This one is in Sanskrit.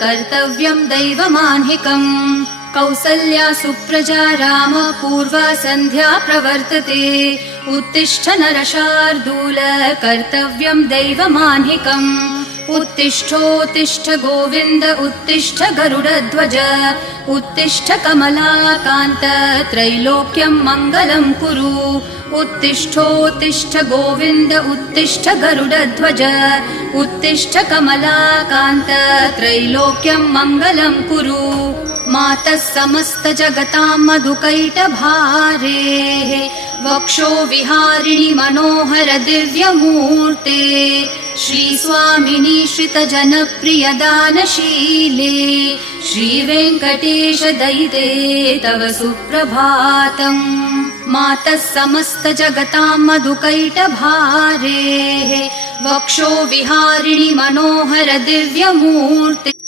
कर्तव्यं दैवमान्हिकम् कौसल्या सुप्रजा राम पूर्वा सन्ध्या प्रवर्तते उत्तिष्ठ नरशार्दूल कर्तव्यं दैवमान्हिकम् उत्तिष्ठोत्तिष्ठ गोविन्द उत्तिष्ठ गरुडध्वज उत्तिष्ठ कमलाकान्त त्रैलोक्यं मङ्गलं कुरु उत्तिष्ठोत्तिष्ठ गोविन्द उत्तिष्ठ गरुडध्वज उत्तिष्ठ कमलाकान्त त्रैलोक्यं मङ्गलं कुरु मातः समस्त जगतां मधुकैटभारेः वक्षो विहारिणि मनोहर दिव्यमूर्ते श्रीस्वामिनि श्रितजनप्रिय दानशीले श्रीवेङ्कटेश दयिते तव सुप्रभातम् मातः समस्त जगतां मधुकैटभारेः वक्षो विहारिणि मनोहर दिव्यमूर्ते